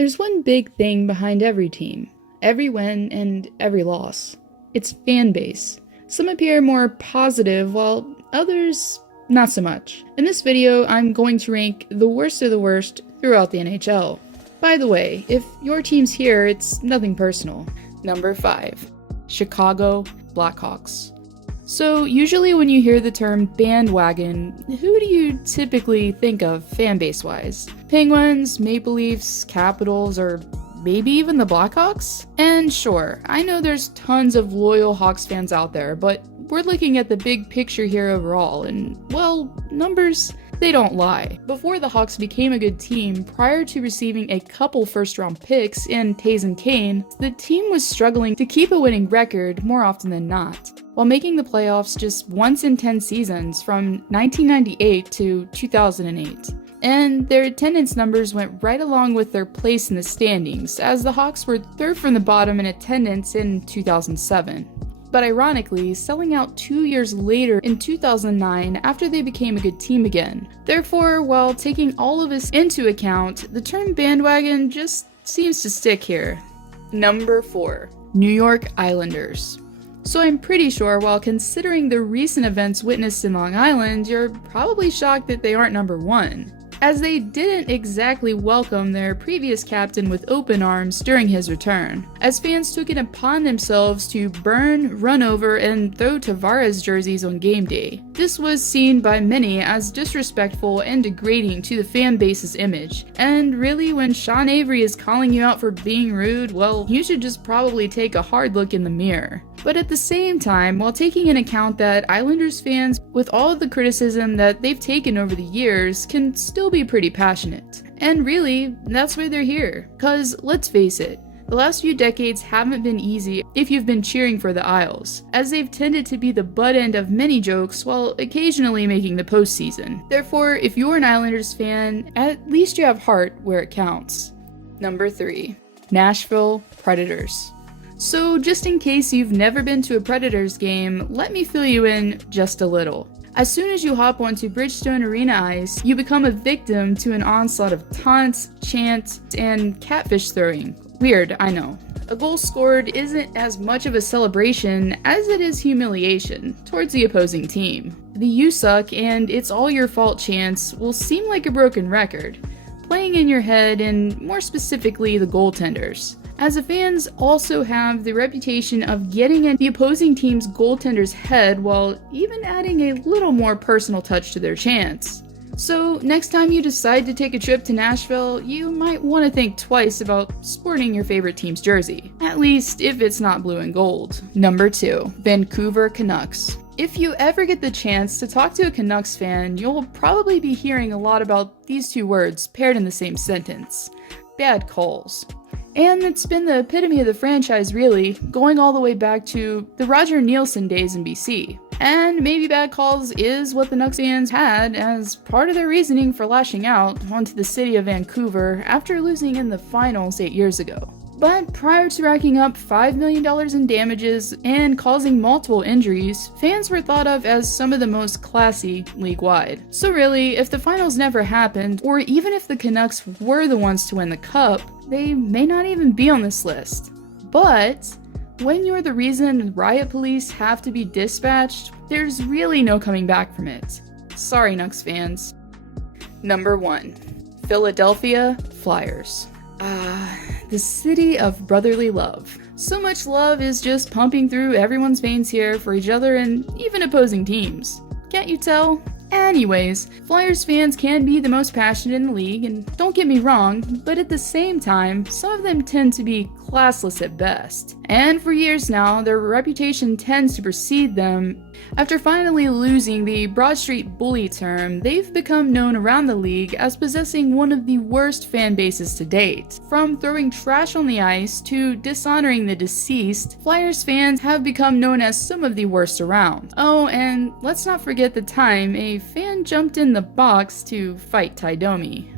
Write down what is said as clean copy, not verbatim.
There's one big thing behind every team, every win and every loss. It's fan base. Some appear more positive while others not so much. In this video, I'm going to rank the worst of the worst throughout the NHL. By the way, if your team's here, it's nothing personal. Number 5. Chicago Blackhawks. So usually when you hear the term bandwagon, who do you typically think of fanbase-wise? Penguins, Maple Leafs, Capitals, or maybe even the Blackhawks? And sure, I know there's tons of loyal Hawks fans out there, but we're looking at the big picture here overall, and well, numbers, they don't lie. Before the Hawks became a good team, prior to receiving a couple first-round picks in Taves and Kane, the team was struggling to keep a winning record more often than not, while making the playoffs just once in 10 seasons from 1998 to 2008. And their attendance numbers went right along with their place in the standings, as the Hawks were third from the bottom in attendance in 2007. But ironically, selling out 2 years later in 2009 after they became a good team again. Therefore, while taking all of this into account, the term bandwagon just seems to stick here. Number 4. New York Islanders. So I'm pretty sure while considering the recent events witnessed in Long Island, you're probably shocked that they aren't number 1, as they didn't exactly welcome their previous captain with open arms during his return, as fans took it upon themselves to burn, run over, and throw Tavares jerseys on game day. This was seen by many as disrespectful and degrading to the fan base's image, and really when Sean Avery is calling you out for being rude, well, you should just probably take a hard look in the mirror. But at the same time, while taking into account that Islanders fans, with all of the criticism that they've taken over the years, can still be pretty passionate. And really, that's why they're here. Cause let's face it, the last few decades haven't been easy if you've been cheering for the Isles, as they've tended to be the butt end of many jokes while occasionally making the postseason. Therefore, if you're an Islanders fan, at least you have heart where it counts. Number 3. Nashville Predators. So just in case you've never been to a Predators game, let me fill you in just a little. As soon as you hop onto Bridgestone Arena ice, you become a victim to an onslaught of taunts, chants, and catfish throwing. Weird, I know. A goal scored isn't as much of a celebration as it is humiliation towards the opposing team. The "you suck" and "it's all your fault" chants will seem like a broken record, playing in your head and more specifically the goaltenders, as the fans also have the reputation of getting in the opposing team's goaltender's head while even adding a little more personal touch to their chants. So next time you decide to take a trip to Nashville, you might want to think twice about sporting your favorite team's jersey, at least if it's not blue and gold. Number 2. Vancouver Canucks. If you ever get the chance to talk to a Canucks fan, you'll probably be hearing a lot about these two words paired in the same sentence: bad calls. And it's been the epitome of the franchise really, going all the way back to the Roger Nielsen days in BC. And maybe bad calls is what the Canucks fans had as part of their reasoning for lashing out onto the city of Vancouver after losing in the finals 8 years ago. But prior to racking up $5 million in damages and causing multiple injuries, fans were thought of as some of the most classy league-wide. So really, if the finals never happened, or even if the Canucks were the ones to win the cup, they may not even be on this list. But when you're the reason riot police have to be dispatched, there's really no coming back from it. Sorry, Canucks fans. Number 1. Philadelphia Flyers. The city of brotherly love. So much love is just pumping through everyone's veins here for each other and even opposing teams. Can't you tell? Anyways, Flyers fans can be the most passionate in the league, and don't get me wrong, but at the same time, some of them tend to be classless at best. And for years now, their reputation tends to precede them. After finally losing the Broad Street bully term, they've become known around the league as possessing one of the worst fan bases to date. From throwing trash on the ice to dishonoring the deceased, Flyers fans have become known as some of the worst around. Oh, and let's not forget the time a fan jumped in the box to fight Ty Domi.